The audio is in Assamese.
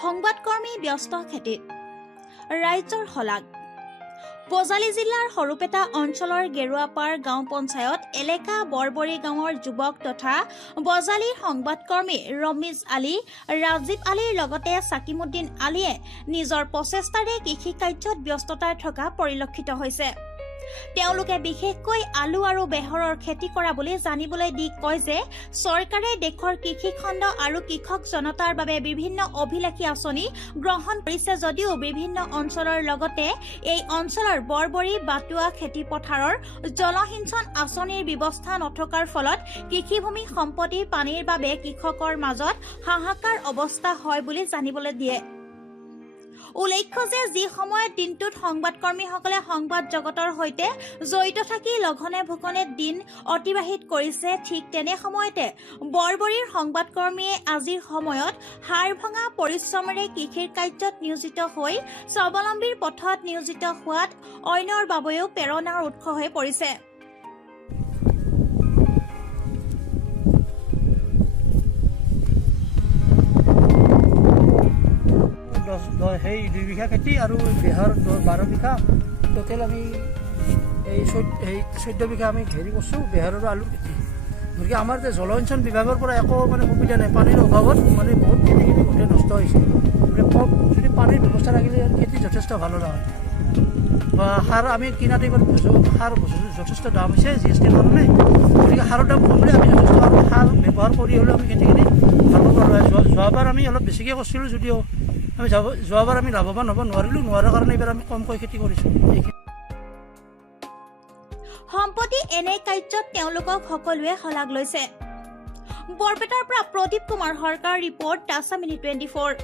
সংবাদকৰ্মী ব্যস্ত খেতিত ৰাইজৰ শলাগ বজালী জিলাৰ সৰুপেটা অঞ্চলৰ গেৰুৱাপাৰ গাঁও পঞ্চায়ত এলেকা বৰবৰী গাঁৱৰ যুৱক তথা বজালীৰ সংবাদকৰ্মী ৰমিজ আলী ৰাজীৱ আলীৰ লগতে সাকিমুদ্দিন আলীয়ে নিজৰ প্ৰচেষ্টাৰে কৃষি কাৰ্যত ব্যস্ততাৰ থকা পৰিলক্ষিত হৈছে। তেওঁলোকে বিশেষকৈ আলু আৰু বেহৰৰ খেতি কৰা বুলি জানিবলৈ দি কয় যে চৰকাৰে দেশৰ কৃষি খণ্ড আৰু কৃষক জনতাৰ বাবে বিভিন্ন অভিলাষী আঁচনি গ্ৰহণ কৰিছে যদিও বিভিন্ন অঞ্চলৰ লগতে এই অঞ্চলৰ বৰবৰী বাটুৱা খেতি পথাৰৰ জলসিঞ্চন আঁচনিৰ ব্যৱস্থা নথকাৰ ফলত কৃষিভূমি সম্পত্তি পানীৰ বাবে কৃষকৰ মাজত হাহাকাৰ অৱস্থা হয় বুলি জানিবলৈ দিয়ে। উল্লেখ্য যে যি সময়ত দিনটোত সংবাদকৰ্মীসকলে সংবাদ জগতৰ সৈতে জড়িত থাকি লঘনে ভোকনে দিন অতিবাহিত কৰিছে, ঠিক তেনে সময়তে বৰবৰীৰ সংবাদকৰ্মীয়ে আজিৰ সময়ত হাড় ভঙা পৰিশ্ৰমেৰে কৃষিৰ কাৰ্যত নিয়োজিত হৈ স্বাৱলম্বীৰ পথত নিয়োজিত হোৱাত অন্যৰ বাবেও প্ৰেৰণাৰ উৎস হৈ পৰিছে। সেই 2 বিঘা খেতি আৰু বেহৰ 12 বিঘা টোটেল আমি এই 14 বিঘা আমি হেৰি কৰিছোঁ বেহৰ আৰু আলু খেতি। গতিকে আমাৰ যে জলসিঞ্চন বিভাগৰ পৰা একো মানে সুবিধা নাই, পানীৰ অভাৱত মানে বহুত খেতিখিনি গোটেই নষ্ট হৈছে। মানে যদি পানীৰ ব্যৱস্থা থাকিলে খেতি যথেষ্ট ভাল হ'লে হয়। সাৰ আমি কিনা টাইমত সাৰ যথেষ্ট দাম হৈছে GSTৰ কাৰণে। গতিকে সাৰৰ দাম কমিলে আমি যথেষ্ট সাৰ ব্যৱহাৰ কৰি হ'লেও আমি খেতিখিনি ভাল পাৰোঁ। যোৱাবাৰ আমি অলপ বেছিকৈ কৰিছিলোঁ যদিও আমি যোৱাবাৰ আমি লাভৱান হ'ব নোৱাৰাৰ কাৰণে এইবাৰ আমি কমকৈ খেতি কৰিছোঁ। সম্প্ৰতি এনে কাৰ্যত তেওঁলোকক সকলোৱে শলাগ লৈছে। বৰপেটাৰ পৰা প্ৰদীপ কুমাৰ সৰকাৰ ৰিপৰ্ট, আছাম মিনি 24।